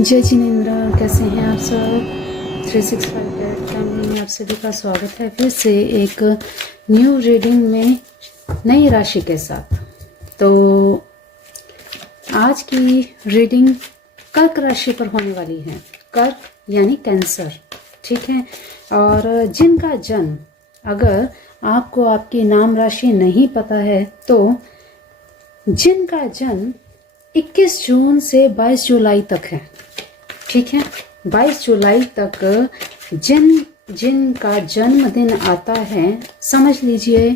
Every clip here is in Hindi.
जय जिनेन्द्र, कैसे हैं आप सब। 365 डेट फैमिली में आप सभी का स्वागत है फिर से एक न्यू रीडिंग में नई राशि के साथ। तो आज की रीडिंग कर्क राशि पर होने वाली है। कर्क यानी कैंसर, ठीक है। और जिनका जन्म, अगर आपको आपकी नाम राशि नहीं पता है तो जिनका जन्म 21 जून से 22 जुलाई तक है, ठीक है। 22 जुलाई तक जिनका जन्मदिन आता है, समझ लीजिए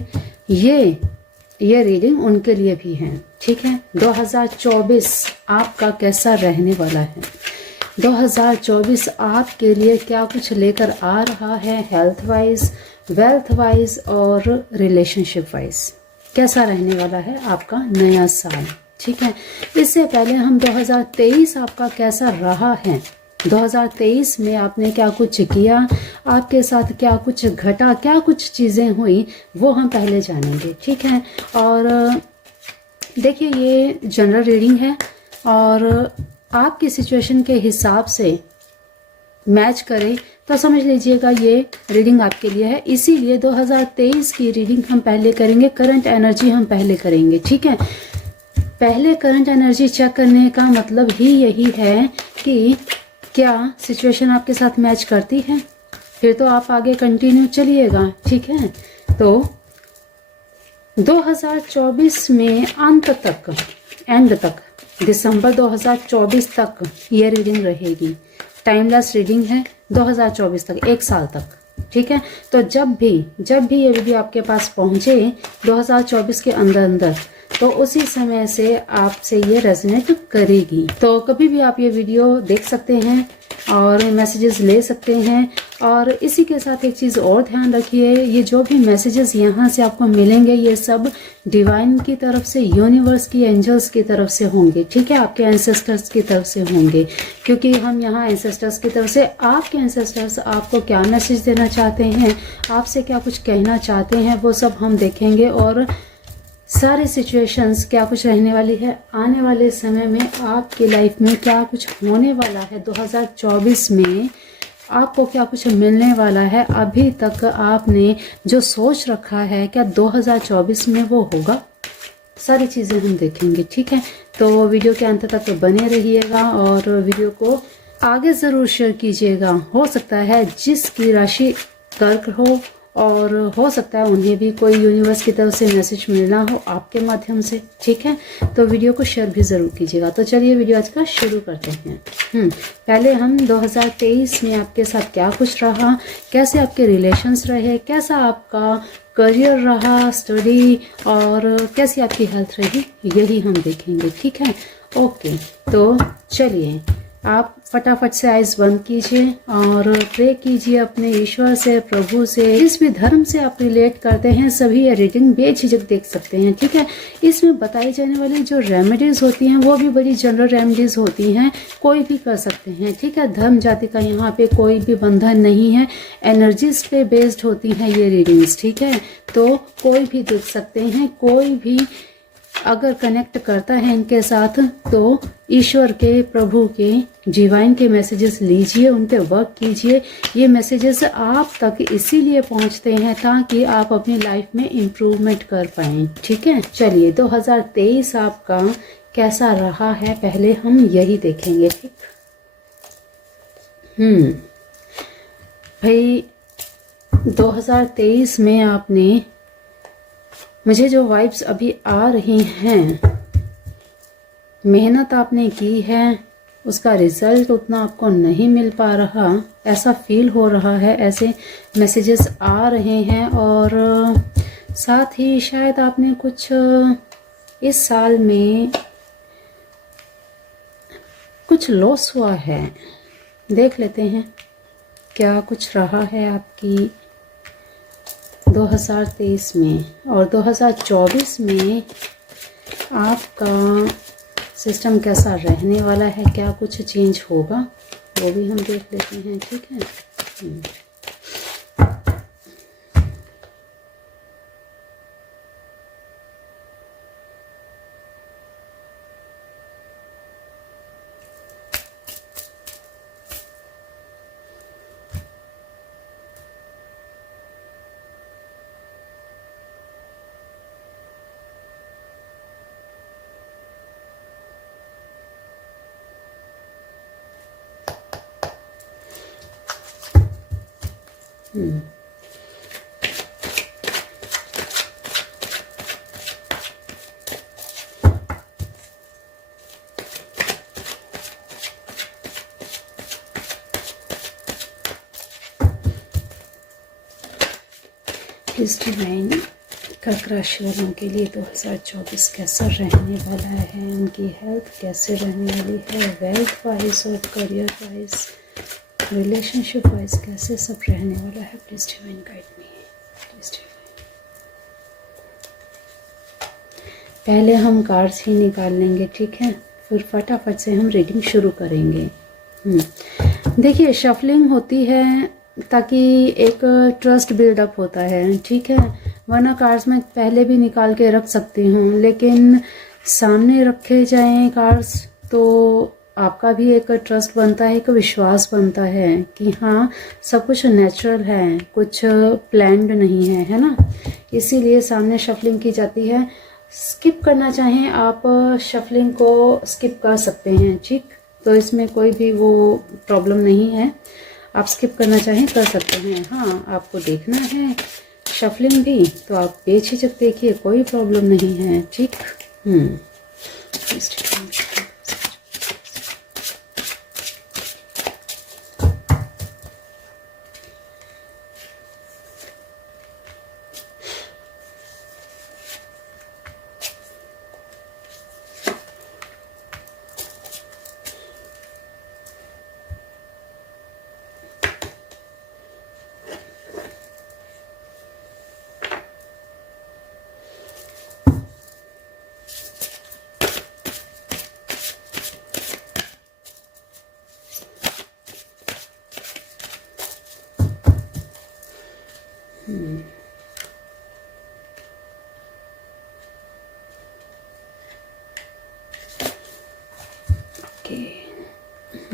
ये रीडिंग उनके लिए भी है, ठीक है। 2024 आपका कैसा रहने वाला है, 2024 आपके लिए क्या कुछ लेकर आ रहा है, हेल्थ वाइज, वेल्थ वाइज और रिलेशनशिप वाइज कैसा रहने वाला है आपका नया साल, ठीक है। इससे पहले हम 2023 आपका कैसा रहा है, 2023 में आपने क्या कुछ किया, आपके साथ क्या कुछ घटा, क्या कुछ चीज़ें हुई, वो हम पहले जानेंगे, ठीक है। और देखिए, ये जनरल रीडिंग है और आपकी सिचुएशन के हिसाब से मैच करे तो समझ लीजिएगा ये रीडिंग आपके लिए है। इसीलिए 2023 की रीडिंग हम पहले करेंगे, करंट एनर्जी हम पहले करेंगे, ठीक है। पहले करंट एनर्जी चेक करने का मतलब ही यही है कि क्या सिचुएशन आपके साथ मैच करती है, फिर तो आप आगे कंटिन्यू चलिएगा, ठीक है। तो 2024 में एंड तक दिसंबर 2024 तक ये रीडिंग रहेगी। टाइमलेस रीडिंग है 2024 तक, एक साल तक, ठीक है। तो जब भी ये वीडियो आपके पास पहुंचे 2024 के अंदर तो उसी समय से आपसे ये रेजोनेट करेगी। तो कभी भी आप ये वीडियो देख सकते हैं और मैसेजेस ले सकते हैं। और इसी के साथ एक चीज़ और ध्यान रखिए, ये जो भी मैसेजेस यहाँ से आपको मिलेंगे ये सब डिवाइन की तरफ से, यूनिवर्स की एंजल्स की तरफ से होंगे, ठीक है। आपके एंसेस्टर्स की तरफ से होंगे, क्योंकि हम यहाँ एंसेस्टर्स की तरफ से, आपके एंसेस्टर्स आपको क्या मैसेज देना चाहते हैं, आपसे क्या कुछ कहना चाहते हैं, वो सब हम देखेंगे। और सारी सिचुएशंस क्या कुछ रहने वाली है, आने वाले समय में आपकी लाइफ में क्या कुछ होने वाला है, 2024 में आपको क्या कुछ मिलने वाला है, अभी तक आपने जो सोच रखा है क्या 2024 में वो होगा, सारी चीज़ें हम देखेंगे, ठीक है। तो वीडियो के अंत तक बने रहिएगा और वीडियो को आगे ज़रूर शेयर कीजिएगा। हो सकता है जिसकी राशि कर्क हो और हो सकता है उन्हें भी कोई यूनिवर्स की तरफ से मैसेज मिलना हो आपके माध्यम से, ठीक है। तो वीडियो को शेयर भी ज़रूर कीजिएगा। तो चलिए वीडियो आज का शुरू करते हैं। पहले हम 2023 में आपके साथ क्या कुछ रहा, कैसे आपके रिलेशंस रहे, कैसा आपका करियर रहा, स्टडी, और कैसी आपकी हेल्थ रही, यही हम देखेंगे, ठीक है। ओके, तो चलिए आप फटाफट से आइज बंद कीजिए और प्रे कीजिए अपने ईश्वर से, प्रभु से, जिस भी धर्म से आप रिलेट करते हैं, सभी ये रीडिंग बेझिझक देख सकते हैं, ठीक है। इसमें बताई जाने वाली जो रेमेडीज होती हैं वो भी बड़ी जनरल रेमेडीज होती हैं, कोई भी कर सकते हैं, ठीक है। धर्म जाति का यहाँ पे कोई भी बंधन नहीं है, एनर्जीज पे बेस्ड होती हैं ये रीडिंग्स, ठीक है। तो कोई भी देख सकते हैं, कोई भी अगर कनेक्ट करता है इनके साथ तो ईश्वर के, प्रभु के, डिवाइन के मैसेजेस लीजिए, उन पे वर्क कीजिए। ये मैसेजेस आप तक इसीलिए पहुंचते हैं ताकि आप अपनी लाइफ में इम्प्रूवमेंट कर पाएं, ठीक है। चलिए 2023 आपका कैसा रहा है पहले हम यही देखेंगे, ठीक। भाई 2023 में आपने, मुझे जो वाइब्स अभी आ रही हैं, मेहनत आपने की है, उसका रिजल्ट उतना आपको नहीं मिल पा रहा, ऐसा फील हो रहा है, ऐसे मैसेजेस आ रहे हैं। और साथ ही शायद आपने कुछ इस साल में कुछ लॉस हुआ है। देख लेते हैं क्या कुछ रहा है आपकी 2023 में, और 2024 में आपका सिस्टम कैसा रहने वाला है, क्या कुछ चेंज होगा, वो भी हम देख लेते हैं, ठीक है। प्लीज डिवाइन कर्क राशि वालों के लिए 2024 कैसा रहने वाला है, उनकी हेल्थ कैसे रहने वाली है, वेल्थ वाइज और करियर वाइज, रिलेशनशिप वाइज कैसे सब रहने वाला है। Please divine guide me, please divine. पहले हम कार्ड्स ही निकाल लेंगे, ठीक है, फिर फटाफट से हम रीडिंग शुरू करेंगे। देखिए शफलिंग होती है ताकि एक ट्रस्ट बिल्डअप होता है, ठीक है, वरना कार्ड्स मैं पहले भी निकाल के रख सकती हूँ, लेकिन सामने रखे जाएं कार्ड्स तो आपका भी एक ट्रस्ट बनता है, एक विश्वास बनता है कि हाँ सब कुछ नेचुरल है, कुछ प्लान्ड नहीं है, है ना, इसीलिए सामने शफलिंग की जाती है। स्किप करना चाहें आप शफलिंग को स्किप कर सकते हैं, ठीक, तो इसमें कोई भी वो प्रॉब्लम नहीं है, आप स्किप करना चाहें कर सकते हैं। हाँ आपको देखना है शफलिंग भी तो आप बेझिझक देखिए, कोई प्रॉब्लम नहीं है, ठीक।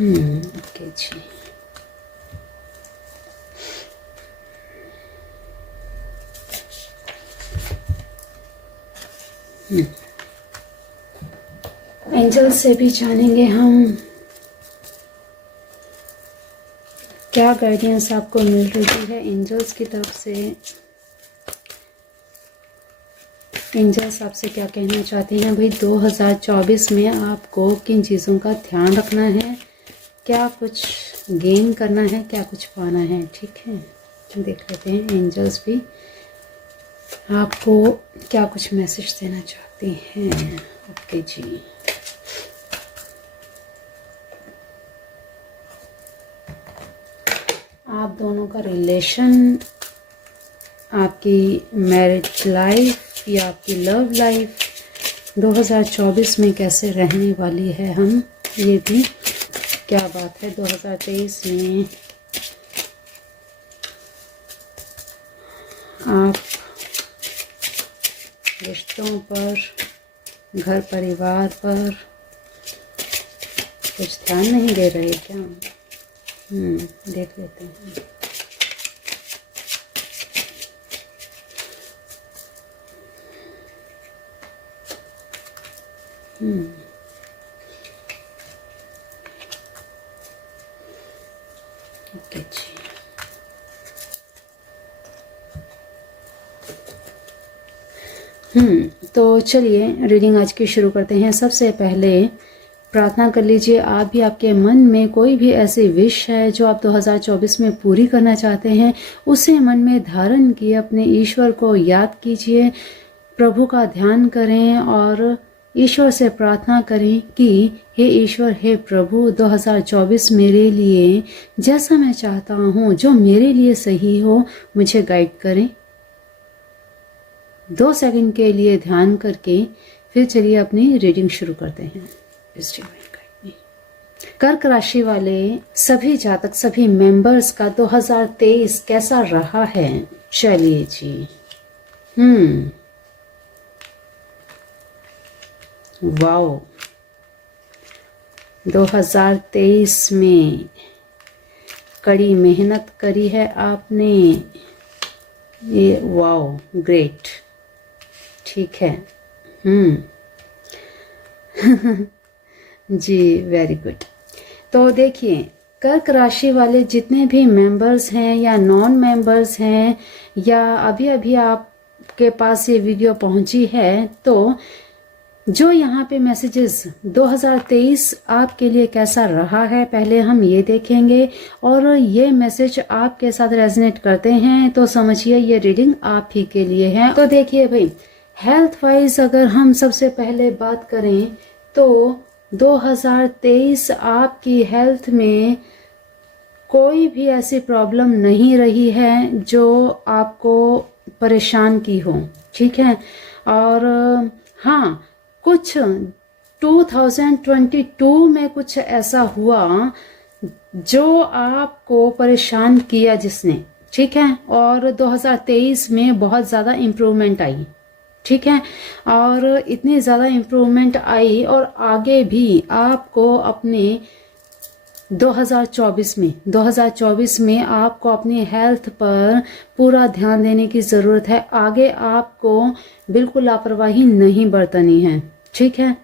ओके जी। एंजल से भी जानेंगे हम क्या गाइडेंस आपको मिल रही है एंजल्स की तरफ से। एंजल्स आपसे क्या कहना चाहते हैं भाई 2024 में आपको किन चीज़ों का ध्यान रखना है, क्या कुछ गेन करना है, क्या कुछ पाना है, ठीक है, देख लेते हैं एंजल्स भी आपको क्या कुछ मैसेज देना चाहते हैं। ओके जी, आप दोनों का रिलेशन, आपकी मैरिज लाइफ या आपकी लव लाइफ 2024 में कैसे रहने वाली है, हम ये भी क्या बात है 2023 में आप रिश्तों पर, घर परिवार पर कुछ ध्यान नहीं दे रहे क्या। देख लेते हैं। ओके जी, तो चलिए रीडिंग आज की शुरू करते हैं। सबसे पहले प्रार्थना कर लीजिए, आप भी आपके मन में कोई भी ऐसी विश है जो आप 2024 में पूरी करना चाहते हैं, उसे मन में धारण किए अपने ईश्वर को याद कीजिए, प्रभु का ध्यान करें और ईश्वर से प्रार्थना करें कि हे ईश्वर, हे प्रभु, 2024 मेरे लिए जैसा मैं चाहता हूँ, जो मेरे लिए सही हो, मुझे गाइड करें। 2 सेकंड के लिए ध्यान करके फिर चलिए अपनी रीडिंग शुरू करते हैं। कर्क राशि वाले सभी जातक, सभी मेंबर्स का 2023 कैसा रहा है, चलिए जी। वाओ, 2023 में कड़ी मेहनत करी है आपने, ये वाओ ग्रेट, ठीक है। जी वेरी गुड। तो देखिए कर्क राशि वाले जितने भी मेंबर्स हैं या नॉन मेंबर्स हैं, या अभी अभी आपके पास ये वीडियो पहुंची है, तो जो यहाँ पे मैसेजेस 2023 आपके लिए कैसा रहा है पहले हम ये देखेंगे, और ये मैसेज आपके साथ रेजोनेट करते हैं तो समझिए ये रीडिंग आप ही के लिए है। तो देखिए भाई, हेल्थ वाइज अगर हम सबसे पहले बात करें तो 2023 आपकी हेल्थ में कोई भी ऐसी प्रॉब्लम नहीं रही है जो आपको परेशान की हो, ठीक है। और हाँ, कुछ 2022 में कुछ ऐसा हुआ जो आपको परेशान किया जिसने, ठीक है, और 2023 में बहुत ज़्यादा इम्प्रूवमेंट आई, ठीक है। और इतनी ज़्यादा इम्प्रूवमेंट आई और आगे भी आपको अपने 2024 में आपको अपनी हेल्थ पर पूरा ध्यान देने की ज़रूरत है। आगे आपको बिल्कुल लापरवाही नहीं बरतनी है, ठीक है।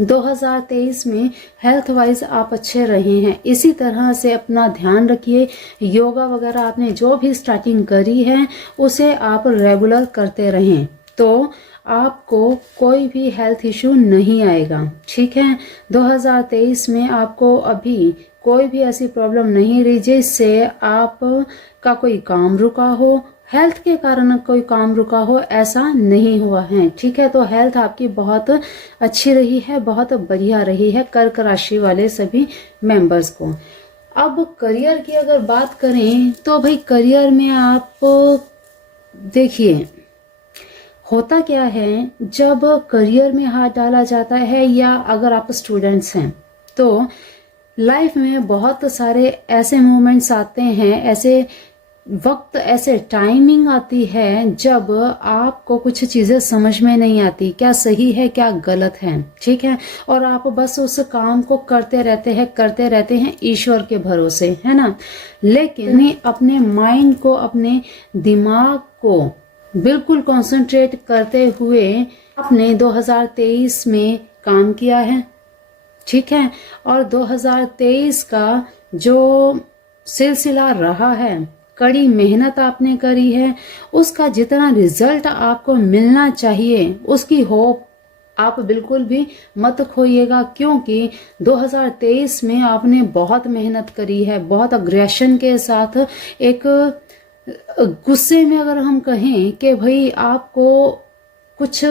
2023 में हेल्थ वाइज आप अच्छे रहे हैं, इसी तरह से अपना ध्यान रखिए। योगा वगैरह आपने जो भी स्टार्टिंग करी है उसे आप रेगुलर करते रहें तो आपको कोई भी हेल्थ इश्यू नहीं आएगा, ठीक है। 2023 में आपको अभी कोई भी ऐसी प्रॉब्लम नहीं रही जिससे आप का कोई काम रुका हो, हेल्थ के कारण कोई काम रुका हो, ऐसा नहीं हुआ है, ठीक है। तो हेल्थ आपकी बहुत अच्छी रही है, बहुत बढ़िया रही है कर्क राशि वाले सभी मेंबर्स को। अब करियर की अगर बात करें तो भाई करियर में आप देखिए, होता क्या है जब करियर में हाथ डाला जाता है, या अगर आप स्टूडेंट्स हैं तो लाइफ में बहुत सारे ऐसे मोमेंट्स आते हैं, ऐसे वक्त, ऐसे टाइमिंग आती है जब आपको कुछ चीजें समझ में नहीं आती, क्या सही है क्या गलत है, ठीक है। और आप बस उस काम को करते रहते हैं ईश्वर के भरोसे, है ना। लेकिन अपने माइंड को, अपने दिमाग को बिल्कुल कंसंट्रेट करते हुए आपने 2023 में काम किया है, ठीक है। और 2023 का जो सिलसिला रहा है, कड़ी मेहनत आपने करी है, उसका जितना रिजल्ट आपको मिलना चाहिए उसकी होप आप बिल्कुल भी मत खोइएगा, क्योंकि 2023 में आपने बहुत मेहनत करी है, बहुत अग्रेशन के साथ, एक गुस्से में अगर हम कहें कि भाई आपको कुछ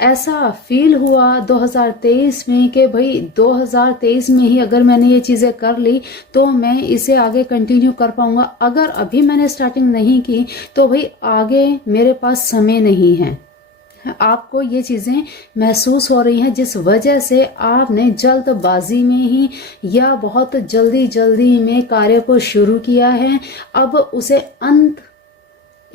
ऐसा फील हुआ 2023 में कि भाई 2023 में ही अगर मैंने ये चीज़ें कर ली तो मैं इसे आगे कंटिन्यू कर पाऊंगा, अगर अभी मैंने स्टार्टिंग नहीं की तो भाई आगे मेरे पास समय नहीं है। आपको ये चीज़ें महसूस हो रही हैं जिस वजह से आपने जल्दबाजी में ही या बहुत जल्दी में कार्य को शुरू किया है। अब उसे अंत,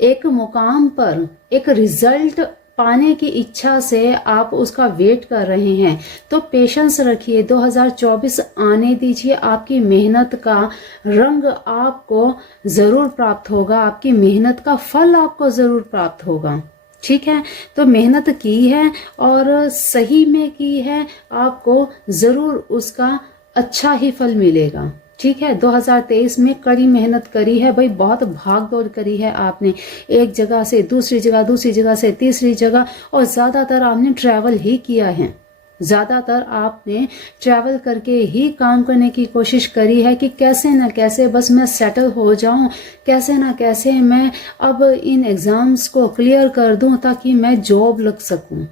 एक मुकाम पर एक रिजल्ट पाने की इच्छा से आप उसका वेट कर रहे हैं, तो पेशेंस रखिए। 2024 आने दीजिए, आपकी मेहनत का रंग आपको जरूर प्राप्त होगा, आपकी मेहनत का फल आपको जरूर प्राप्त होगा, ठीक है। तो मेहनत की है और सही में की है, आपको जरूर उसका अच्छा ही फल मिलेगा, ठीक है। 2023 में कड़ी मेहनत करी है भाई, बहुत भाग दौड़ करी है आपने, एक जगह से दूसरी जगह, दूसरी जगह से तीसरी जगह, और ज्यादातर आपने ट्रैवल ही किया है, ज्यादातर आपने ट्रैवल करके ही काम करने की कोशिश करी है कि कैसे ना कैसे बस मैं सेटल हो जाऊं, कैसे ना कैसे मैं अब इन एग्जाम्स को क्लियर कर दूं ताकि मैं जॉब लग सकूं,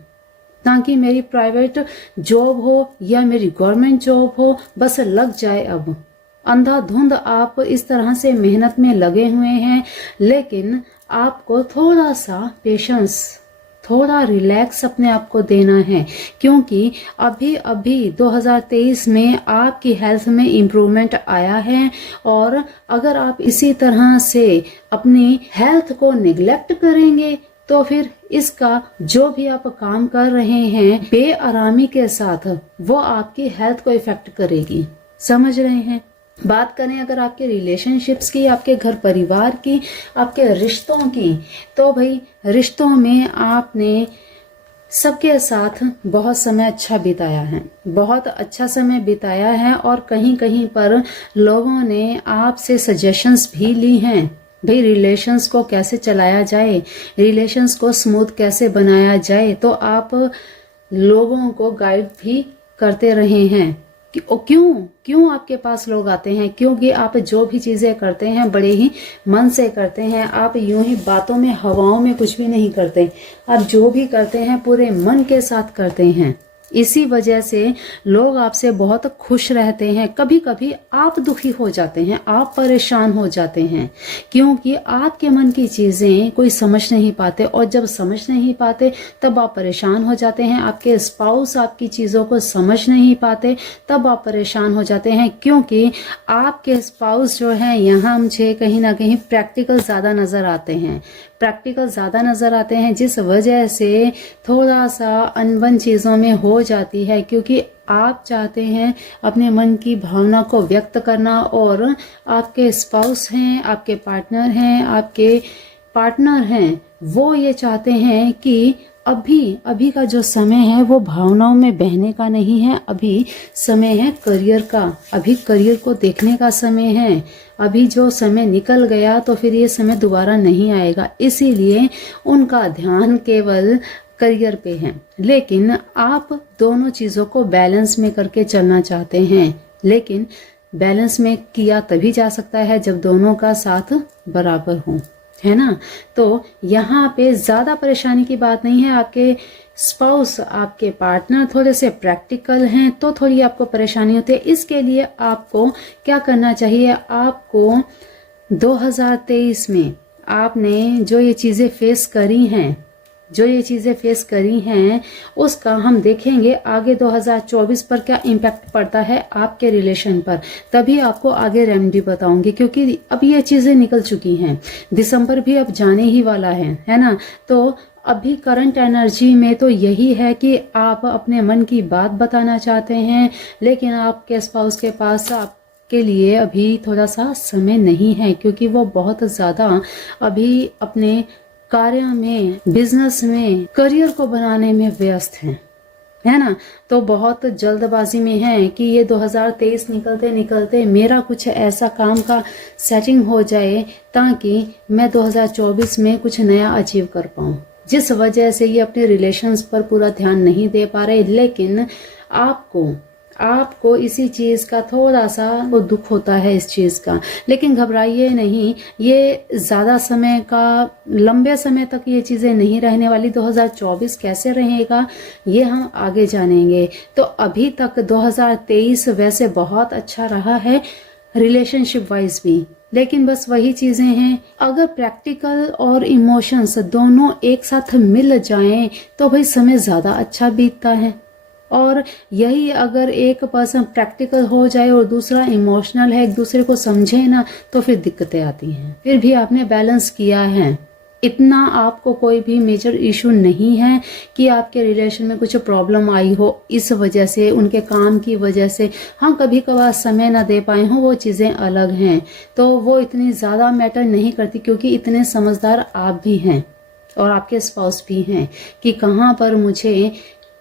ताकि मेरी प्राइवेट जॉब हो या मेरी गवर्नमेंट जॉब हो, बस लग जाए। अब अंधाधुंध आप इस तरह से मेहनत में लगे हुए हैं, लेकिन आपको थोड़ा सा पेशेंस, थोड़ा रिलैक्स अपने आप को देना है, क्योंकि अभी 2023 में आपकी हेल्थ में इम्प्रूवमेंट आया है। और अगर आप इसी तरह से अपनी हेल्थ को निगलेक्ट करेंगे तो फिर इसका जो भी आप काम कर रहे हैं बेआरामी के साथ, वो आपकी हेल्थ को इफेक्ट करेगी, समझ रहे हैं। बात करें अगर आपके रिलेशनशिप्स की, आपके घर परिवार की, आपके रिश्तों की, तो भाई रिश्तों में आपने सबके साथ बहुत समय अच्छा बिताया है, बहुत अच्छा समय बिताया है, और कहीं कहीं पर लोगों ने आपसे सजेशंस भी ली हैं, भाई रिलेशंस को कैसे चलाया जाए, रिलेशंस को स्मूथ कैसे बनाया जाए, तो आप लोगों को गाइड भी करते रहे हैं। क्यों क्यों आपके पास लोग आते हैं? क्योंकि आप जो भी चीजें करते हैं बड़े ही मन से करते हैं, आप यूं ही बातों में हवाओं में कुछ भी नहीं करते, आप जो भी करते हैं पूरे मन के साथ करते हैं। इसी वजह से लोग आपसे बहुत खुश रहते हैं। कभी कभी आप दुखी हो जाते हैं, आप परेशान हो जाते हैं, क्योंकि आपके मन की चीजें कोई समझ नहीं पाते, और जब समझ नहीं पाते तब आप परेशान हो जाते हैं। आपके स्पाउस आपकी चीजों को समझ नहीं पाते, तब आप परेशान हो जाते हैं, क्योंकि आपके स्पाउस जो है यहाँ मुझे कहीं ना कहीं प्रैक्टिकल ज्यादा नजर आते हैं, प्रैक्टिकल ज़्यादा नज़र आते हैं, जिस वजह से थोड़ा सा अनबन चीज़ों में हो जाती है, क्योंकि आप चाहते हैं अपने मन की भावना को व्यक्त करना, और आपके स्पाउस हैं, आपके पार्टनर हैं, वो ये चाहते हैं कि अभी का जो समय है वो भावनाओं में बहने का नहीं है, अभी समय है करियर का, अभी करियर को देखने का समय है। अभी जो समय निकल गया तो फिर ये समय दोबारा नहीं आएगा, इसीलिए उनका ध्यान केवल करियर पे है। लेकिन आप दोनों चीज़ों को बैलेंस में करके चलना चाहते हैं, लेकिन बैलेंस में किया तभी जा सकता है जब दोनों का साथ बराबर हो, है ना। तो यहाँ पे ज्यादा परेशानी की बात नहीं है। आपके स्पाउस, आपके पार्टनर थोड़े से प्रैक्टिकल हैं तो थोड़ी आपको परेशानी होती है। इसके लिए आपको क्या करना चाहिए? आपको 2023 में आपने जो ये चीजें फेस करी हैं उसका हम देखेंगे आगे 2024 पर क्या इम्पैक्ट पड़ता है आपके रिलेशन पर, तभी आपको आगे रेमेडी बताऊंगी, क्योंकि अब ये चीजें निकल चुकी हैं, दिसंबर भी अब जाने ही वाला है ना। तो अभी करंट एनर्जी में तो यही है कि आप अपने मन की बात बताना चाहते हैं, लेकिन आपके स्पाउस के पास के लिए अभी थोड़ा सा समय नहीं है, क्योंकि वो बहुत ज्यादा अभी अपने कार्य में, बिजनेस में, करियर को बनाने में व्यस्त हैं, है ना। तो बहुत जल्दबाजी में है कि ये 2023 निकलते निकलते मेरा कुछ ऐसा काम का सेटिंग हो जाए ताकि मैं 2024 में कुछ नया अचीव कर पाऊं, जिस वजह से ये अपने रिलेशंस पर पूरा ध्यान नहीं दे पा रहे। लेकिन आपको इसी चीज का थोड़ा सा वो दुख होता है इस चीज का, लेकिन घबराइए नहीं, ये ज्यादा समय का, लंबे समय तक ये चीजें नहीं रहने वाली। 2024 कैसे रहेगा ये हम आगे जानेंगे। तो अभी तक 2023 वैसे बहुत अच्छा रहा है रिलेशनशिप वाइज भी, लेकिन बस वही चीजें हैं, अगर प्रैक्टिकल और इमोशंस दोनों एक साथ मिल जाएं तो भाई समय ज्यादा अच्छा बीतता है। और यही अगर एक पर्सन प्रैक्टिकल हो जाए और दूसरा इमोशनल है, एक दूसरे को समझे ना, तो फिर दिक्कतें आती हैं। फिर भी आपने बैलेंस किया है, इतना आपको कोई भी मेजर इशू नहीं है कि आपके रिलेशन में कुछ प्रॉब्लम आई हो इस वजह से, उनके काम की वजह से। हाँ, कभी कभार समय ना दे पाए हो, वो चीजें अलग हैं, तो वो इतनी ज्यादा मैटर नहीं करती, क्योंकि इतने समझदार आप भी हैं और आपके स्पाउस भी हैं कि कहाँ पर मुझे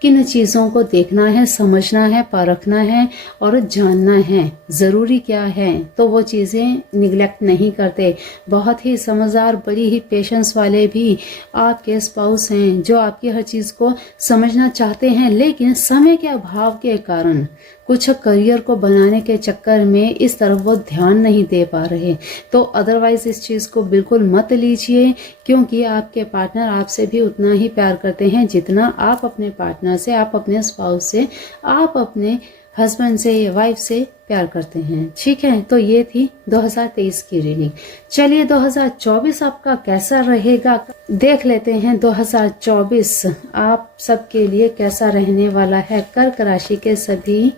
किन चीज़ों को देखना है, समझना है, परखना है और जानना है, ज़रूरी क्या है, तो वो चीज़ें निगलेक्ट नहीं करते। बहुत ही समझदार, बड़ी ही पेशेंस वाले भी आपके स्पाउस हैं, जो आपकी हर चीज़ को समझना चाहते हैं, लेकिन समय के अभाव के कारण, कुछ करियर को बनाने के चक्कर में इस तरफ वो ध्यान नहीं दे पा रहे। तो अदरवाइज इस चीज़ को बिल्कुल मत लीजिए, क्योंकि आपके पार्टनर आपसे भी उतना ही प्यार करते हैं जितना आप अपने पार्टनर से, आप अपने स्पाउस से, आप अपने हस्बैंड से या वाइफ से प्यार करते हैं। ठीक है, तो ये थी 2023 की रीडिंग। चलिए 2024 आपका कैसा रहेगा देख लेते हैं। 2024 आप सबके लिए कैसा रहने वाला है, कर्क राशि के सभी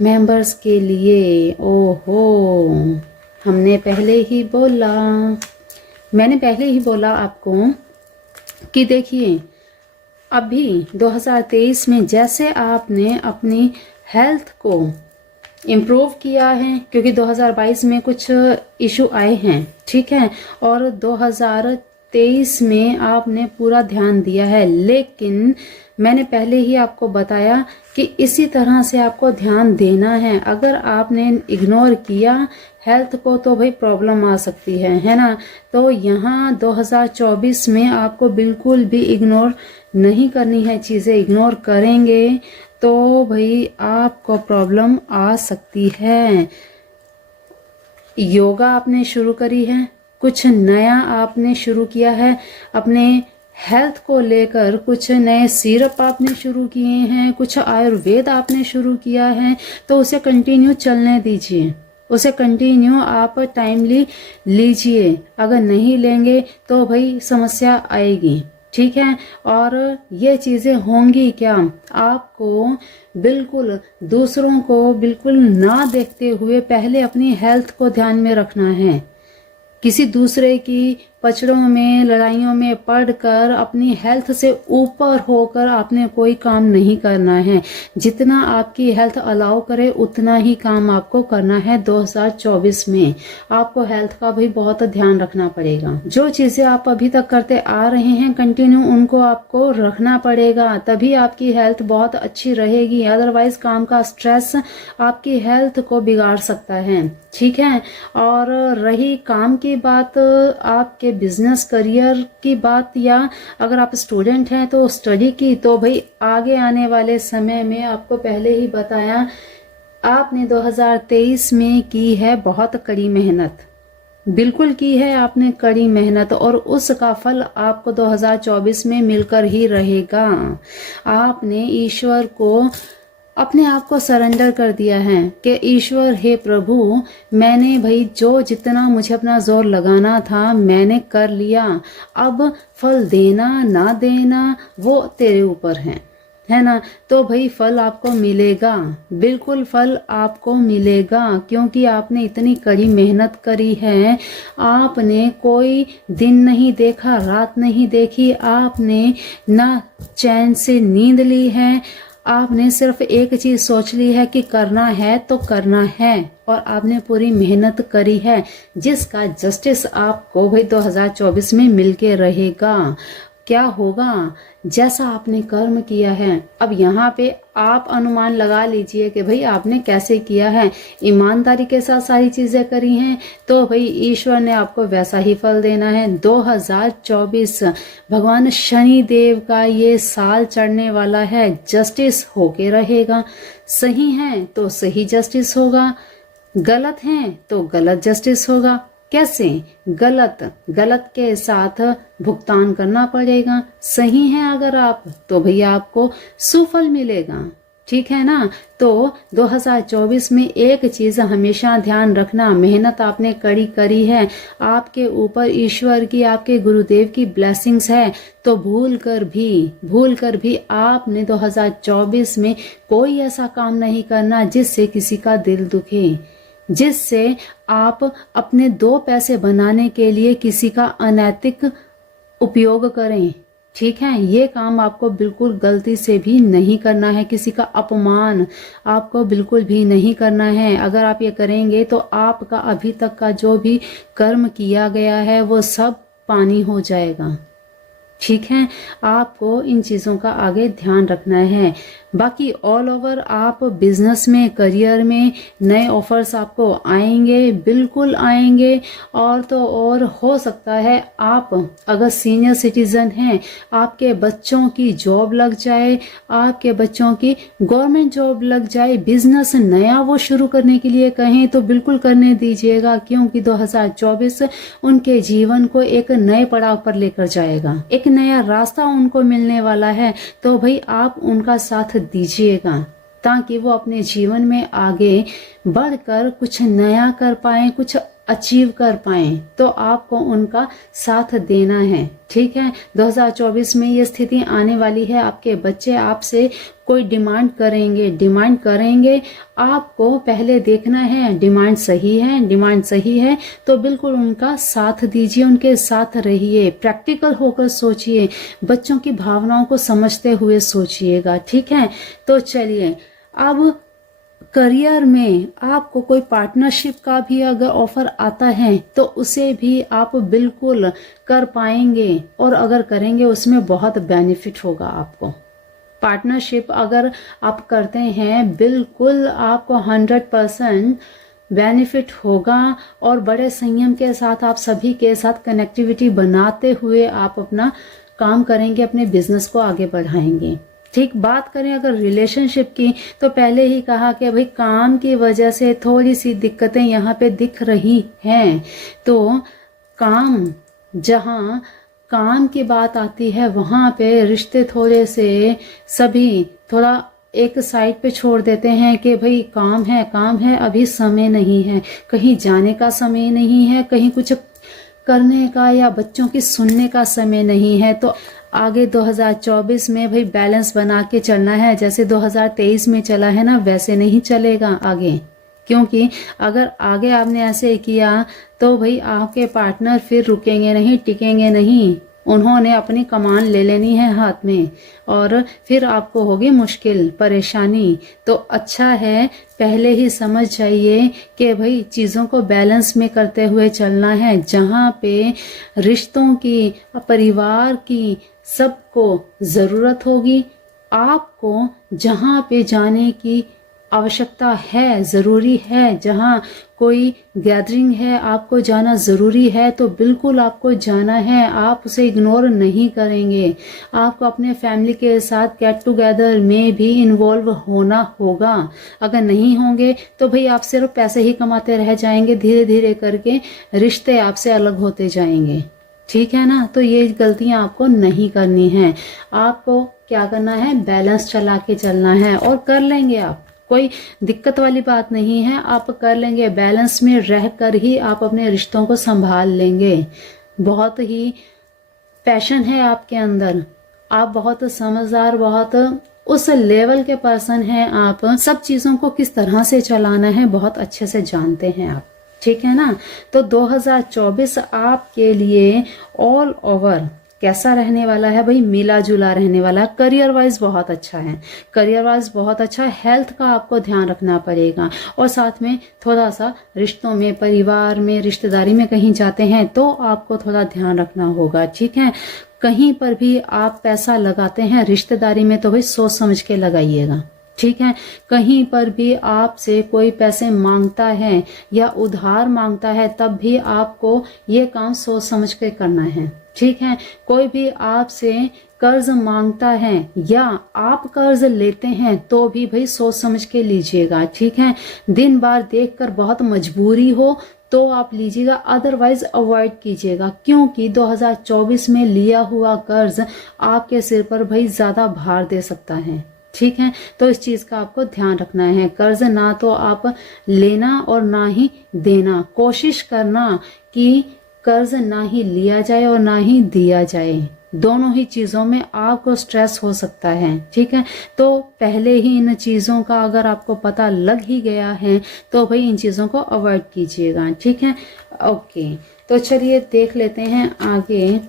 मेंबर्स के लिए। ओहो, मैंने पहले ही बोला आपको कि देखिए अभी 2023 में जैसे आपने अपनी हेल्थ को इम्प्रूव किया है, क्योंकि 2022 में कुछ इशू आए हैं, ठीक है, और 2023 में आपने पूरा ध्यान दिया है, लेकिन मैंने पहले ही आपको बताया कि इसी तरह से आपको ध्यान देना है। अगर आपने इग्नोर किया हेल्थ को तो भाई प्रॉब्लम आ सकती है ना। तो यहाँ 2024 में आपको बिल्कुल भी इग्नोर नहीं करनी है चीज़ें। इग्नोर करेंगे तो भाई आपको प्रॉब्लम आ सकती है। योगा आपने शुरू करी है, कुछ नया आपने शुरू किया है, अपने हेल्थ को लेकर कुछ नए सिरप आपने शुरू किए हैं, कुछ आयुर्वेद आपने शुरू किया है, तो उसे कंटिन्यू चलने दीजिए, उसे कंटिन्यू आप टाइमली लीजिए। अगर नहीं लेंगे तो भाई समस्या आएगी, ठीक है। और ये चीजें होंगी क्या, आपको बिल्कुल दूसरों को बिल्कुल ना देखते हुए पहले अपनी हेल्थ को ध्यान में रखना है। किसी दूसरे की पचड़ों में, लड़ाइयों में पड़कर अपनी हेल्थ से ऊपर होकर आपने कोई काम नहीं करना है। जितना आपकी हेल्थ अलाउ करे उतना ही काम आपको करना है। 2024 में आपको हेल्थ का भी बहुत ध्यान रखना पड़ेगा। जो चीजें आप अभी तक करते आ रहे हैं कंटिन्यू उनको आपको रखना पड़ेगा, तभी आपकी हेल्थ बहुत अच्छी रहेगी। अदरवाइज काम का स्ट्रेस आपकी हेल्थ को बिगाड़ सकता है, ठीक है। और रही काम की बात, आपके बिजनेस करियर की बात, या अगर आप स्टूडेंट हैं तो स्टडी की, तो भाई आगे आने वाले समय में आपको पहले ही बताया, आपने 2023 में की है बहुत कड़ी मेहनत, बिल्कुल की है आपने कड़ी मेहनत, और उसका फल आपको 2024 में मिलकर ही रहेगा। आपने ईश्वर को अपने आप को सरेंडर कर दिया है कि ईश्वर हे प्रभु, मैंने भाई जो जितना मुझे अपना जोर लगाना था मैंने कर लिया, अब फल देना ना देना वो तेरे ऊपर है ना। तो भाई फल आपको मिलेगा, बिल्कुल फल आपको मिलेगा, क्योंकि आपने इतनी कड़ी मेहनत करी है। आपने कोई दिन नहीं देखा, रात नहीं देखी, आपने ना चैन से नींद ली है। आपने सिर्फ एक चीज सोच ली है कि करना है तो करना है, और आपने पूरी मेहनत करी है, जिसका जस्टिस आपको भाई 2024 में मिलके रहेगा। क्या होगा, जैसा आपने कर्म किया है। अब यहाँ पे आप अनुमान लगा लीजिए कि भाई आपने कैसे किया है। ईमानदारी के साथ सारी चीजें करी हैं तो भाई ईश्वर ने आपको वैसा ही फल देना है। 2024 भगवान शनि देव का ये साल चढ़ने वाला है, जस्टिस होके रहेगा। सही है तो सही जस्टिस होगा, गलत है तो गलत जस्टिस होगा। कैसे, गलत के साथ भुगतान करना पड़ेगा। सही है अगर आप तो भैया आपको सुफल मिलेगा, ठीक है ना। तो 2024 में एक चीज हमेशा ध्यान रखना, मेहनत आपने कड़ी करी है, आपके ऊपर ईश्वर की, आपके गुरुदेव की ब्लेसिंग्स है, तो भूल कर भी आपने 2024 में कोई ऐसा काम नहीं करना जिससे किसी का दिल दुखे, जिससे आप अपने 2 पैसे बनाने के लिए किसी का अनैतिक उपयोग करें, ठीक है। ये काम आपको बिल्कुल गलती से भी नहीं करना है। किसी का अपमान आपको बिल्कुल भी नहीं करना है। अगर आप ये करेंगे तो आपका अभी तक का जो भी कर्म किया गया है वो सब पानी हो जाएगा, ठीक है। आपको इन चीजों का आगे ध्यान रखना है। बाकी ऑल ओवर आप बिजनेस में, करियर में नए ऑफर्स आपको आएंगे, बिल्कुल आएंगे। और तो और हो सकता है आप अगर सीनियर सिटीजन हैं, आपके बच्चों की जॉब लग जाए, आपके बच्चों की गवर्नमेंट जॉब लग जाए, बिजनेस नया वो शुरू करने के लिए कहें तो बिल्कुल करने दीजिएगा, क्योंकि 2024 उनके जीवन को एक नए पड़ाव पर लेकर जाएगा, एक नया रास्ता उनको मिलने वाला है। तो भाई आप उनका साथ दीजिएगा ताकि वो अपने जीवन में आगे बढ़कर कुछ नया कर पाए, कुछ अचीव कर पाए। तो आपको उनका साथ देना है, ठीक है। 2024 में ये स्थिति आने वाली है, आपके बच्चे आपसे कोई डिमांड करेंगे, आपको पहले देखना है डिमांड सही है तो बिल्कुल उनका साथ दीजिए, उनके साथ रहिए, प्रैक्टिकल होकर सोचिए, बच्चों की भावनाओं को समझते हुए सोचिएगा, ठीक है। तो चलिए अब करियर में आपको कोई पार्टनरशिप का भी अगर ऑफर आता है तो उसे भी आप बिल्कुल कर पाएंगे, और अगर करेंगे उसमें बहुत बेनिफिट होगा आपको। पार्टनरशिप अगर आप करते हैं बिल्कुल आपको 100% बेनिफिट होगा, और बड़े संयम के साथ आप सभी के साथ कनेक्टिविटी बनाते हुए आप अपना काम करेंगे, अपने बिजनेस को आगे बढ़ाएंगे। ठीक, बात करें अगर रिलेशनशिप की, तो पहले ही कहा कि भाई काम की वजह से थोड़ी सी दिक्कतें यहाँ पे दिख रही हैं। तो काम, जहाँ काम की बात आती है वहां पे रिश्ते थोड़े से सभी थोड़ा एक साइड पे छोड़ देते हैं कि भाई काम है, अभी समय नहीं है, कहीं जाने का समय नहीं है, कहीं कुछ करने का या बच्चों की सुनने का समय नहीं है। तो आगे 2024 में भाई बैलेंस बना के चलना है। जैसे 2023 में चला है ना, वैसे नहीं चलेगा आगे, क्योंकि अगर आगे आपने ऐसे किया तो भाई आपके पार्टनर फिर रुकेंगे नहीं, टिकेंगे नहीं। उन्होंने अपनी कमान ले लेनी है हाथ में, और फिर आपको होगी मुश्किल, परेशानी। तो अच्छा है पहले ही समझ जाइए कि भाई चीज़ों को बैलेंस में करते हुए चलना है। जहाँ पे रिश्तों की, परिवार की, सबको ज़रूरत होगी, आपको जहाँ पे जाने की आवश्यकता है, ज़रूरी है, जहाँ कोई गैदरिंग है आपको जाना ज़रूरी है, तो बिल्कुल आपको जाना है। आप उसे इग्नोर नहीं करेंगे। आपको अपने फैमिली के साथ गेट टुगेदर में भी इन्वॉल्व होना होगा। अगर नहीं होंगे तो भाई आप सिर्फ पैसे ही कमाते रह जाएंगे, धीरे धीरे करके रिश्ते आपसे अलग होते जाएंगे। ठीक है ना, तो ये गलतियां आपको नहीं करनी है। आपको क्या करना है, बैलेंस चला के चलना है, और कर लेंगे आप, कोई दिक्कत वाली बात नहीं है, आप कर लेंगे। बैलेंस में रहकर ही आप अपने रिश्तों को संभाल लेंगे। बहुत ही पैशन है आपके अंदर, आप बहुत समझदार, बहुत उस लेवल के पर्सन हैं। आप सब चीजों को किस तरह से चलाना है बहुत अच्छे से जानते हैं आप। ठीक है ना, तो 2024 आपके लिए ऑल ओवर कैसा रहने वाला है भाई, मिला जुला रहने वाला। करियर वाइज बहुत अच्छा है, करियर वाइज बहुत अच्छा। हेल्थ का आपको ध्यान रखना पड़ेगा, और साथ में थोड़ा सा रिश्तों में, परिवार में, रिश्तेदारी में कहीं जाते हैं तो आपको थोड़ा ध्यान रखना होगा। ठीक है, कहीं पर भी आप पैसा लगाते हैं रिश्तेदारी में तो भाई सोच समझ के लगाइएगा। ठीक है, कहीं पर भी आपसे कोई पैसे मांगता है या उधार मांगता है तब भी आपको ये काम सोच समझ के करना है। ठीक है, कोई भी आपसे कर्ज मांगता है या आप कर्ज लेते हैं तो भी भाई सोच समझ के लीजिएगा। ठीक है, दिन बार देखकर बहुत मजबूरी हो तो आप लीजिएगा, अदरवाइज अवॉइड कीजिएगा, क्योंकि 2024 में लिया हुआ कर्ज आपके सिर पर भाई ज्यादा भार दे सकता है। ठीक है, तो इस चीज का आपको ध्यान रखना है। कर्ज ना तो आप लेना और ना ही देना, कोशिश करना कि कर्ज ना ही लिया जाए और ना ही दिया जाए। दोनों ही चीजों में आपको स्ट्रेस हो सकता है। ठीक है, तो पहले ही इन चीजों का अगर आपको पता लग ही गया है तो भाई इन चीजों को अवॉइड कीजिएगा। ठीक है, ओके, तो चलिए देख लेते हैं आगे।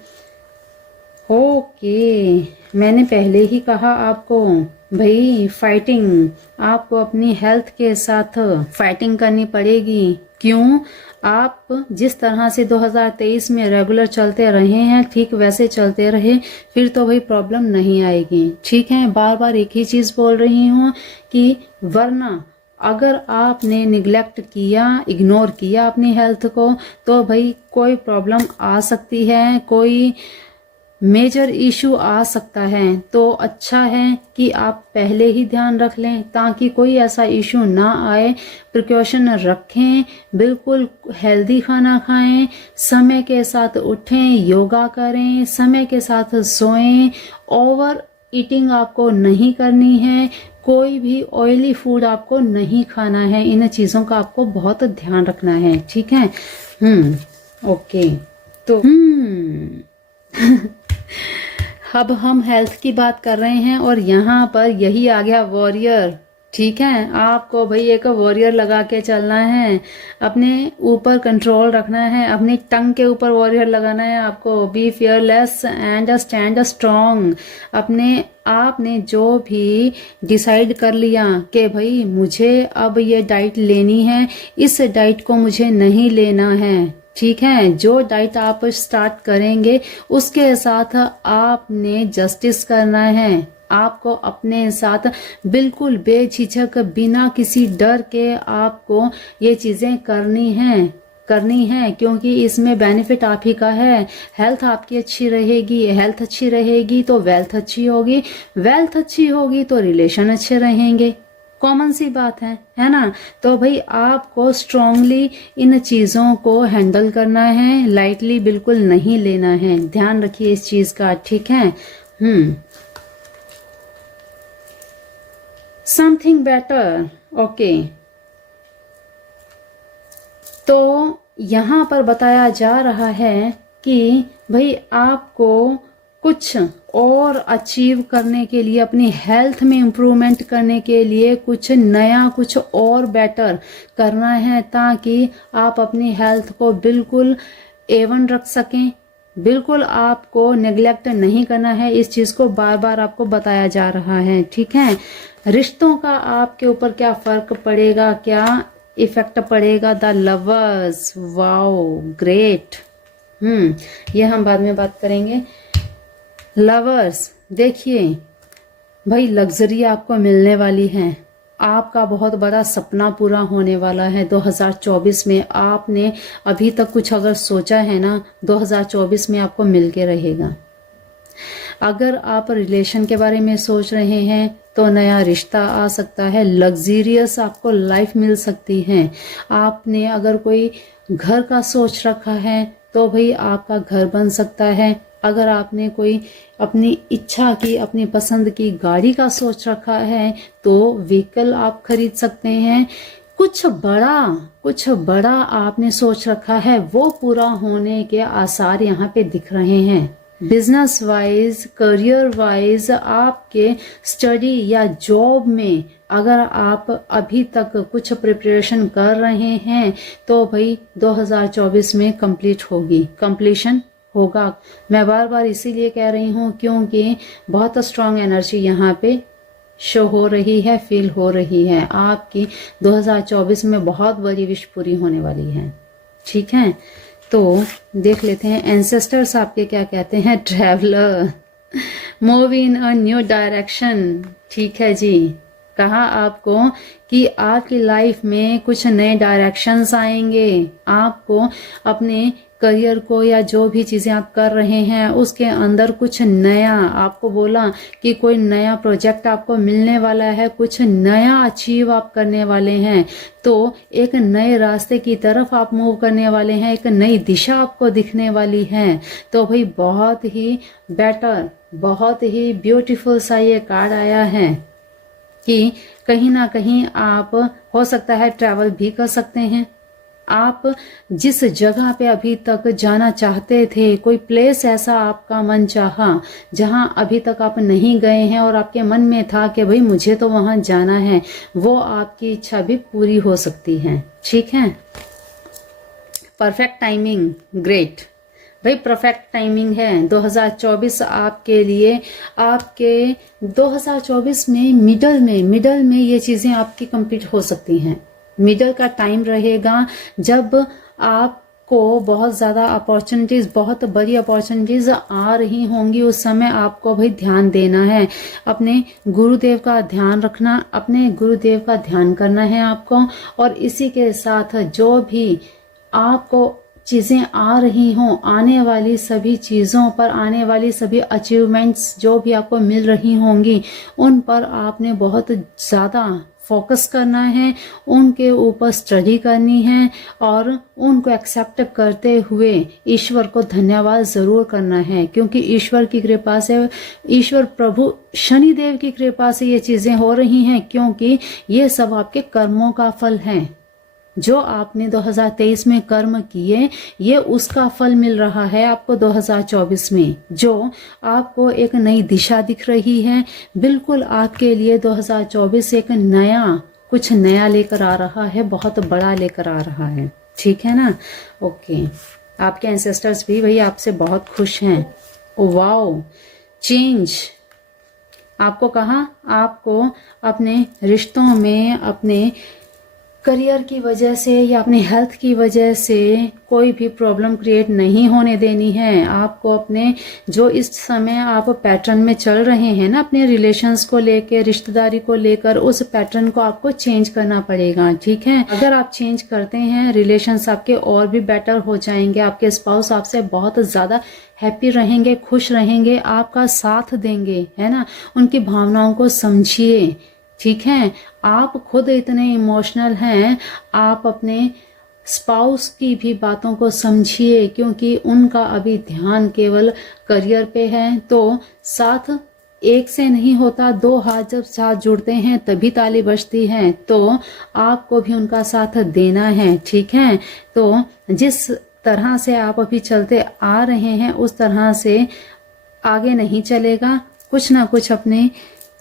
ओके, मैंने पहले ही कहा आपको भाई फाइटिंग, आपको अपनी हेल्थ के साथ फाइटिंग करनी पड़ेगी। क्यों? आप जिस तरह से 2023 में रेगुलर चलते रहे हैं ठीक वैसे चलते रहे, फिर तो भाई प्रॉब्लम नहीं आएगी। ठीक है, बार बार एक ही चीज बोल रही हूँ कि वरना अगर आपने निगलेक्ट किया, इग्नोर किया अपनी हेल्थ को, तो भाई कोई प्रॉब्लम आ सकती है, कोई मेजर इशू आ सकता है। तो अच्छा है कि आप पहले ही ध्यान रख लें ताकि कोई ऐसा इशू ना आए। प्रिकॉशन रखें, बिल्कुल हेल्दी खाना खाएं, समय के साथ उठें, योगा करें, समय के साथ सोएं, ओवर ईटिंग आपको नहीं करनी है, कोई भी ऑयली फूड आपको नहीं खाना है। इन चीजों का आपको बहुत ध्यान रखना है। ठीक है, ओके, तो अब हम हेल्थ की बात कर रहे हैं और यहाँ पर यही आ गया वॉरियर। ठीक है, आपको भाई एक वॉरियर लगा के चलना है, अपने ऊपर कंट्रोल रखना है, अपनी टंग के ऊपर वॉरियर लगाना है आपको। Be fearless and stand strong. अपने आपने जो भी डिसाइड कर लिया कि भाई मुझे अब ये डाइट लेनी है, इस डाइट को मुझे नहीं लेना है, ठीक है, जो डाइट आप स्टार्ट करेंगे उसके साथ आपने जस्टिस करना है। आपको अपने साथ बिल्कुल बेझिझक बिना किसी डर के आपको ये चीजें करनी है क्योंकि इसमें बेनिफिट आप ही का है। हेल्थ आपकी अच्छी रहेगी, हेल्थ अच्छी रहेगी तो वेल्थ अच्छी होगी, वेल्थ अच्छी होगी तो रिलेशन अच्छे रहेंगे। कॉमन सी बात है ना। तो भाई आपको स्ट्रांगली इन चीजों को हैंडल करना है, लाइटली बिल्कुल नहीं लेना है। ध्यान रखिए इस चीज का, ठीक है। Something better, okay. तो यहां पर बताया जा रहा है कि भाई आपको कुछ और अचीव करने के लिए, अपनी हेल्थ में इम्प्रूवमेंट करने के लिए कुछ नया, कुछ और बेटर करना है ताकि आप अपनी हेल्थ को बिल्कुल एवन रख सकें। बिल्कुल आपको नेग्लेक्ट नहीं करना है, इस चीज को बार बार आपको बताया जा रहा है, ठीक है। रिश्तों का आपके ऊपर क्या फर्क पड़ेगा, क्या इफेक्ट पड़ेगा। The lovers, wow great. ये हम बाद में बात करेंगे। लवर्स, देखिए भाई लग्जरी आपको मिलने वाली है, आपका बहुत बड़ा सपना पूरा होने वाला है 2024 में। आपने अभी तक कुछ अगर सोचा है ना, 2024 में आपको मिल के रहेगा। अगर आप रिलेशन के बारे में सोच रहे हैं तो नया रिश्ता आ सकता है, लग्जरियस आपको लाइफ मिल सकती है। आपने अगर कोई घर का सोच रखा है तो भाई आपका घर बन सकता है। अगर आपने कोई अपनी इच्छा की, अपनी पसंद की गाड़ी का सोच रखा है तो व्हीकल आप खरीद सकते हैं। कुछ बड़ा आपने सोच रखा है, वो पूरा होने के आसार यहाँ पे दिख रहे हैं। बिजनेस वाइज, करियर वाइज, आपके स्टडी या जॉब में अगर आप अभी तक कुछ प्रिपरेशन कर रहे हैं तो भाई 2024 में कंप्लीशन होगा। मैं बार बार इसीलिए कह रही हूँ क्योंकि बहुत स्ट्रांग एनर्जी यहाँ पे शो हो रही है, फील हो रही है। आपकी 2024 में बहुत बड़ी विश पूरी होने वाली है, ठीक है। तो देख लेते हैं एंसेस्टर्स आपके क्या कहते हैं। Traveller, move in a new direction, ठीक है जी। कहा आपको कि आपकी लाइफ में कुछ नए डायरेक्शंस आएंगे। आपको अपने करियर को या जो भी चीजें आप कर रहे हैं उसके अंदर कुछ नया, आपको बोला कि कोई नया प्रोजेक्ट आपको मिलने वाला है, कुछ नया अचीव आप करने वाले हैं। तो एक नए रास्ते की तरफ आप मूव करने वाले हैं, एक नई दिशा आपको दिखने वाली है। तो भाई बहुत ही बेटर, बहुत ही ब्यूटीफुल सा ये कार्ड आया है कि कहीं ना कहीं आप हो सकता है ट्रैवल भी कर सकते हैं। आप जिस जगह पे अभी तक जाना चाहते थे, कोई प्लेस ऐसा आपका मन चाहा जहां अभी तक आप नहीं गए हैं और आपके मन में था कि भाई मुझे तो वहां जाना है, वो आपकी इच्छा भी पूरी हो सकती है, ठीक है। परफेक्ट टाइमिंग, ग्रेट भाई, परफेक्ट टाइमिंग है 2024 आपके लिए। आपके 2024 में मिडल में ये चीजें आपकी कंप्लीट हो सकती हैं। मिडल का टाइम रहेगा जब आपको बहुत ज्यादा अपॉर्चुनिटीज, बहुत बड़ी अपॉर्चुनिटीज आ रही होंगी। उस समय आपको भाई ध्यान देना है, अपने गुरुदेव का ध्यान रखना, अपने गुरुदेव का ध्यान करना है आपको। और इसी के साथ जो भी आपको चीजें आ रही हों, आने वाली सभी चीजों पर, आने वाली सभी अचीवमेंट्स जो भी आपको मिल रही होंगी, उन पर आपने बहुत ज्यादा फोकस करना है, उनके ऊपर स्टडी करनी है और उनको एक्सेप्ट करते हुए ईश्वर को धन्यवाद जरूर करना है। क्योंकि ईश्वर की कृपा से, ईश्वर प्रभु शनिदेव की कृपा से ये चीजें हो रही हैं, क्योंकि ये सब आपके कर्मों का फल है। जो आपने 2023 में कर्म किए, ये उसका फल मिल रहा है आपको 2024 में, जो आपको एक नई दिशा दिख रही है। बिल्कुल आपके लिए 2024 एक कुछ नया लेकर आ रहा है, बहुत बड़ा लेकर आ रहा है, ठीक है ना। ओके, आपके एंसेस्टर्स भी भाई आपसे बहुत खुश हैं। वाओ, चेंज आपको कहा, आपको अपने रिश्तों में, अपने करियर की वजह से या अपनी हेल्थ की वजह से कोई भी प्रॉब्लम क्रिएट नहीं होने देनी है। आपको अपने जो इस समय आप पैटर्न में चल रहे हैं ना, अपने रिलेशंस को लेकर, रिश्तेदारी को लेकर, उस पैटर्न को आपको चेंज करना पड़ेगा, ठीक है। अगर आप चेंज करते हैं, रिलेशंस आपके और भी बेटर हो जाएंगे। आपके स्पाउस आपसे बहुत ज्यादा हैप्पी रहेंगे, खुश रहेंगे, आपका साथ देंगे, है ना। उनकी भावनाओं को समझिए, ठीक है। आप खुद इतने इमोशनल हैं, आप अपने स्पाउस की भी बातों को समझिए, क्योंकि उनका अभी ध्यान केवल करियर पे है। तो साथ एक से नहीं होता, दो हाथ जब साथ जुड़ते हैं तभी ताली बजती है। तो आपको भी उनका साथ देना है, ठीक है। तो जिस तरह से आप अभी चलते आ रहे हैं उस तरह से आगे नहीं चलेगा। कुछ ना कुछ अपने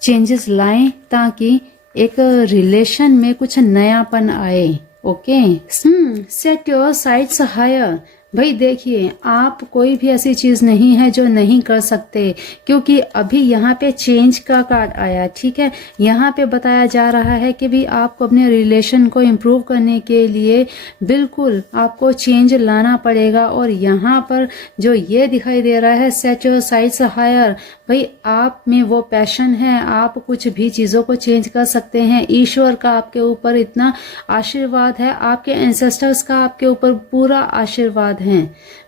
चेंजेस लाएं ताकि एक रिलेशन में कुछ नयापन आए। Okay, set your sights higher. भाई देखिए, आप कोई भी ऐसी चीज नहीं है जो नहीं कर सकते, क्योंकि अभी यहाँ पे चेंज का कार्ड आया, ठीक है। यहाँ पे बताया जा रहा है कि भी आपको अपने रिलेशन को इम्प्रूव करने के लिए बिल्कुल आपको चेंज लाना पड़ेगा। और यहाँ पर जो ये दिखाई दे रहा है, सेट योर साइट्स हायर, भाई आप में वो पैशन है, आप कुछ भी चीजों को चेंज कर सकते हैं। ईश्वर का आपके ऊपर इतना आशीर्वाद है, आपके एंसेस्टर्स का आपके ऊपर पूरा आशीर्वाद है।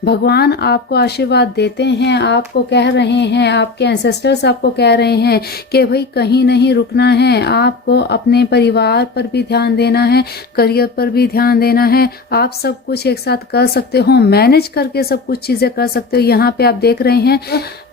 भगवान आपको आशीर्वाद देते हैं, आपको कह रहे हैं, आपके एंसेस्टर्स आपको कह रहे हैं कि भाई कहीं नहीं रुकना है, आपको अपने परिवार पर भी ध्यान देना है, करियर पर भी ध्यान देना है। आप सब कुछ एक साथ कर सकते हो, मैनेज करके सब कुछ चीजें कर सकते हो। यहाँ पे आप देख रहे हैं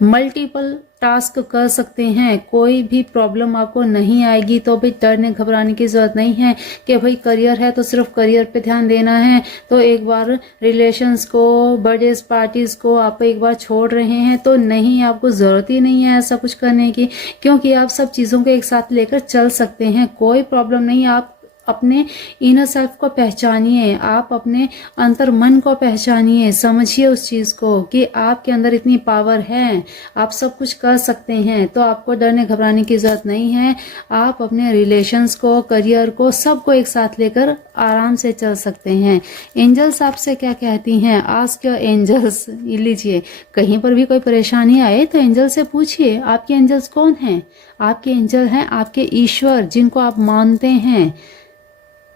मल्टीपल टास्क कर सकते हैं, कोई भी प्रॉब्लम आपको नहीं आएगी। तो भाई डरने घबराने की जरूरत नहीं है कि भाई करियर है तो सिर्फ करियर पे ध्यान देना है, तो एक बार रिलेशंस को, बर्थडे पार्टीज को आप एक बार छोड़ रहे हैं तो नहीं, आपको जरूरत ही नहीं है ऐसा कुछ करने की, क्योंकि आप सब चीजों को एक साथ लेकर चल सकते हैं, कोई प्रॉब्लम नहीं। आप अपने इनर सेल्फ को पहचानिए, आप अपने अंतर मन को पहचानिए, समझिए उस चीज को कि आपके अंदर इतनी पावर है, आप सब कुछ कर सकते हैं। तो आपको डरने घबराने की जरूरत नहीं है। आप अपने रिलेशंस को, करियर को, सबको एक साथ लेकर आराम से चल सकते हैं। एंजल्स आपसे क्या कहती हैं? Ask your angels. लीजिए, कहीं पर भी कोई परेशानी आए तो एंजल से पूछिए। आपके एंजल्स कौन हैं? आपके एंजल हैं आपके ईश्वर, जिनको आप मानते हैं,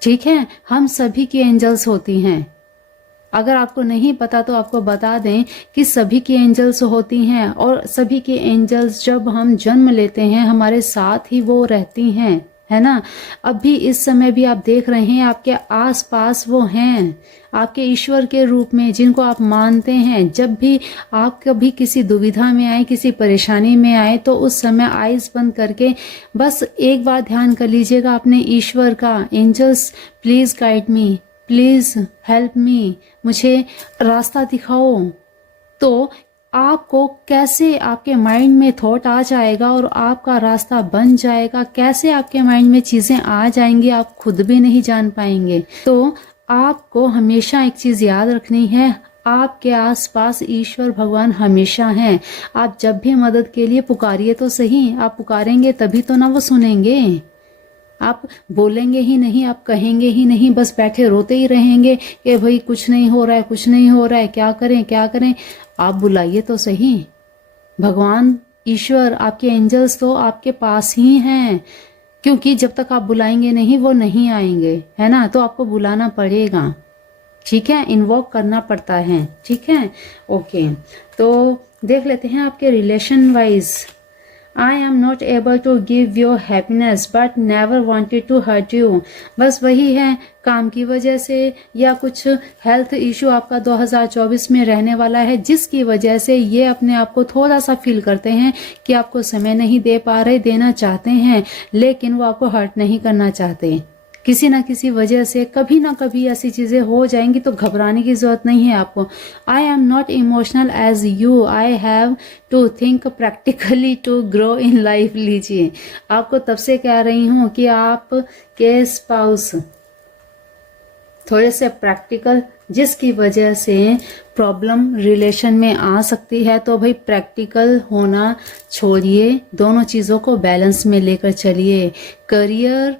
ठीक है। हम सभी की एंजल्स होती हैं। अगर आपको नहीं पता तो आपको बता दें कि सभी की एंजल्स होती हैं, और सभी की एंजल्स जब हम जन्म लेते हैं हमारे साथ ही वो रहती हैं, है ना। अभी इस समय भी आप देख रहे हैं आपके आसपास वो हैं, आपके ईश्वर के रूप में, जिनको आप मानते हैं। जब भी आप कभी किसी दुविधा में आए, किसी परेशानी में आए, तो उस समय आइज बंद करके बस एक बार ध्यान कर लीजिएगा अपने ईश्वर का। Angels please guide me, please help me, मुझे रास्ता दिखाओ। तो आपको कैसे आपके माइंड में थॉट आ जाएगा और आपका रास्ता बन जाएगा, कैसे आपके माइंड में चीजें आ जाएंगी, आप खुद भी नहीं जान पाएंगे। तो आपको हमेशा एक चीज याद रखनी है, आपके आसपास ईश्वर भगवान हमेशा हैं। आप जब भी मदद के लिए पुकारिए तो सही, आप पुकारेंगे तभी तो ना वो सुनेंगे। आप बोलेंगे ही नहीं, आप कहेंगे ही नहीं, बस बैठे रोते ही रहेंगे कि भाई कुछ नहीं हो रहा है, कुछ नहीं हो रहा है, क्या करें क्या करें। आप बुलाइए तो सही। भगवान ईश्वर, आपके एंजल्स तो आपके पास ही हैं, क्योंकि जब तक आप बुलाएंगे नहीं वो नहीं आएंगे, है ना। तो आपको बुलाना पड़ेगा, ठीक है, इन्वॉक करना पड़ता है, ठीक है। ओके, तो देख लेते हैं आपके relation wise. I am not able to give you happiness but never wanted to hurt you। बस वही है, काम की वजह से या कुछ हेल्थ इश्यू आपका 2024 में रहने वाला है, जिसकी वजह से ये अपने आप को थोड़ा सा फील करते हैं कि आपको समय नहीं दे पा रहे, देना चाहते हैं लेकिन वो आपको हर्ट नहीं करना चाहते। किसी ना किसी वजह से कभी ना कभी ऐसी चीजें हो जाएंगी, तो घबराने की जरूरत नहीं है आपको। I am not emotional as you, I have to think practically to grow in life. लीजिए, आपको तब से कह रही हूं कि आप के स्पाउस थोड़े से प्रैक्टिकल, जिसकी वजह से प्रॉब्लम रिलेशन में आ सकती है, तो भाई प्रैक्टिकल होना छोड़िए, दोनों चीज़ों को बैलेंस में लेकर चलिए। करियर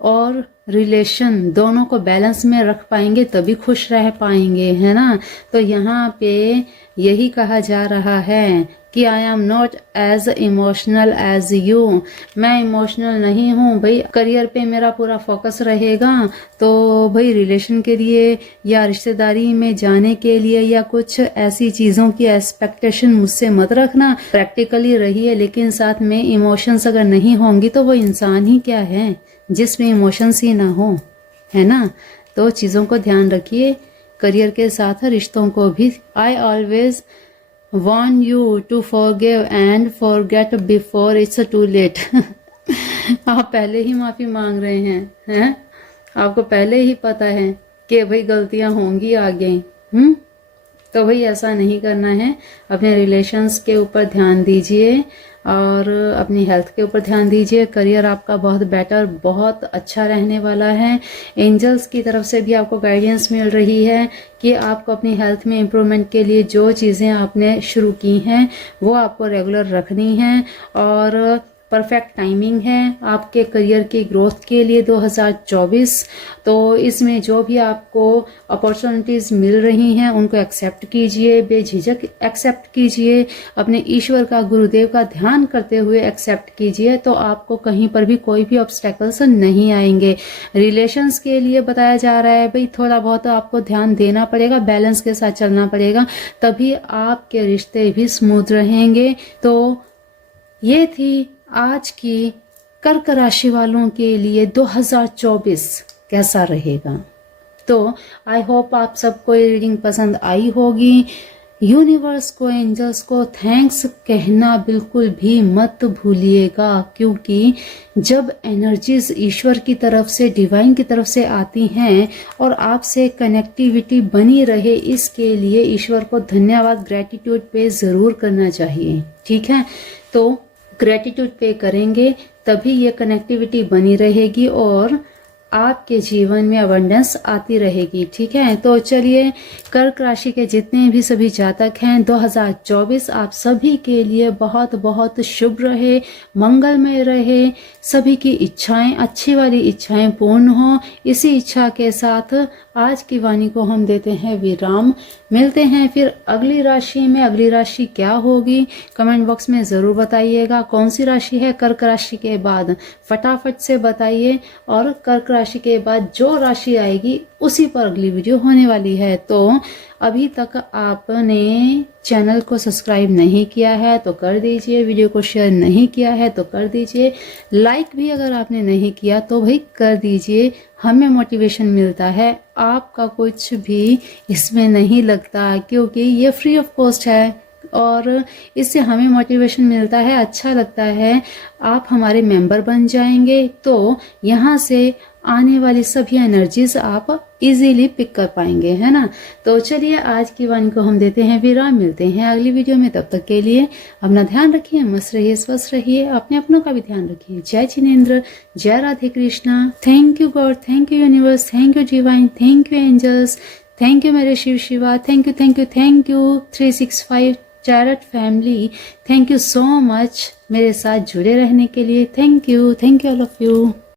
और रिलेशन दोनों को बैलेंस में रख पाएंगे तभी खुश रह पाएंगे, है ना। तो यहाँ पे यही कहा जा रहा है कि I am not as emotional as you, मैं इमोशनल नहीं हूँ भाई। करियर पे मेरा पूरा फोकस रहेगा, तो भाई रिलेशन के लिए या रिश्तेदारी में जाने के लिए या कुछ ऐसी चीज़ों की एक्सपेक्टेशन मुझसे मत रखना। प्रैक्टिकली रहिए, लेकिन साथ में इमोशंस अगर नहीं होंगी तो वो इंसान ही क्या है जिसमें इमोशंस ही ना हो, है ना। तो चीज़ों को ध्यान रखिए, करियर के साथ रिश्तों को भी। I always want you to forgive and forget before it's too late। आप पहले ही माफी मांग रहे हैं? आपको पहले ही पता है कि भाई गलतियां होंगी आगे। तो भाई ऐसा नहीं करना है। अपने रिलेशंस के ऊपर ध्यान दीजिए और अपनी हेल्थ के ऊपर ध्यान दीजिए। करियर आपका बहुत बेटर, बहुत अच्छा रहने वाला है। एंजल्स की तरफ से भी आपको गाइडेंस मिल रही है कि आपको अपनी हेल्थ में इम्प्रूवमेंट के लिए जो चीज़ें आपने शुरू की हैं वो आपको रेगुलर रखनी हैं, और परफेक्ट टाइमिंग है आपके करियर की ग्रोथ के लिए 2024। तो इसमें जो भी आपको अपॉर्चुनिटीज़ मिल रही हैं उनको एक्सेप्ट कीजिए, बेझिझक एक्सेप्ट कीजिए, अपने ईश्वर का, गुरुदेव का ध्यान करते हुए एक्सेप्ट कीजिए, तो आपको कहीं पर भी कोई भी ऑब्स्टेकल्स नहीं आएंगे। रिलेशंस के लिए बताया जा रहा है भाई थोड़ा बहुत आपको ध्यान देना पड़ेगा, बैलेंस के साथ चलना पड़ेगा, तभी आपके रिश्ते भी स्मूथ रहेंगे। तो ये थी आज की कर्क राशि वालों के लिए 2024 कैसा रहेगा। तो आई होप आप सबको ये रीडिंग पसंद आई होगी। यूनिवर्स को, एंजल्स को थैंक्स कहना बिल्कुल भी मत भूलिएगा, क्योंकि जब एनर्जीज ईश्वर की तरफ से, डिवाइन की तरफ से आती हैं और आपसे कनेक्टिविटी बनी रहे, इसके लिए ईश्वर को धन्यवाद, ग्रेटिट्यूड पे ज़रूर करना चाहिए। ठीक है, तो ग्रेटिट्यूड पे करेंगे तभी ये कनेक्टिविटी बनी रहेगी और आपके जीवन में अबंडेंस आती रहेगी। ठीक है, तो चलिए, कर्क राशि के जितने भी सभी जातक हैं 2024 आप सभी के लिए बहुत बहुत शुभ रहे, मंगलमय रहे, सभी की इच्छाएं, अच्छी वाली इच्छाएं पूर्ण हो। इसी इच्छा के साथ आज की वाणी को हम देते हैं विराम। मिलते हैं फिर अगली राशि में। अगली राशि क्या होगी कमेंट बॉक्स में ज़रूर बताइएगा। कौन सी राशि है कर्क राशि के बाद, फटाफट से बताइए। और कर्क राशि के बाद जो राशि आएगी उसी पर अगली वीडियो होने वाली है। तो अभी तक आपने चैनल को सब्सक्राइब नहीं किया है तो कर दीजिए, वीडियो को शेयर नहीं किया है तो कर दीजिए, लाइक भी अगर आपने नहीं किया तो भाई कर दीजिए, हमें मोटिवेशन मिलता है। आपका कुछ भी इसमें नहीं लगता, क्योंकि ये फ्री ऑफ कॉस्ट है और इससे हमें मोटिवेशन मिलता है, अच्छा लगता है। आप हमारे मेंबर बन जाएंगे तो यहाँ से आने वाली सभी एनर्जीज आप इजीली पिक कर पाएंगे, है ना। तो चलिए, आज की वाणी को हम देते हैं विराम। मिलते हैं अगली वीडियो में, तब तक के लिए अपना ध्यान रखिए, मस्त रहिए, स्वस्थ रहिए, अपने अपनों का भी ध्यान रखिए। जय जिनेंद्र, जय Radhe Krishna. Thank you God, thank you universe, thank you divine, thank you angels, thank you मेरे Shiv Shiva, thank you thank you thank you 365 चैरेट family, thank you so much मेरे साथ जुड़े रहने के लिए। Thank you all of you.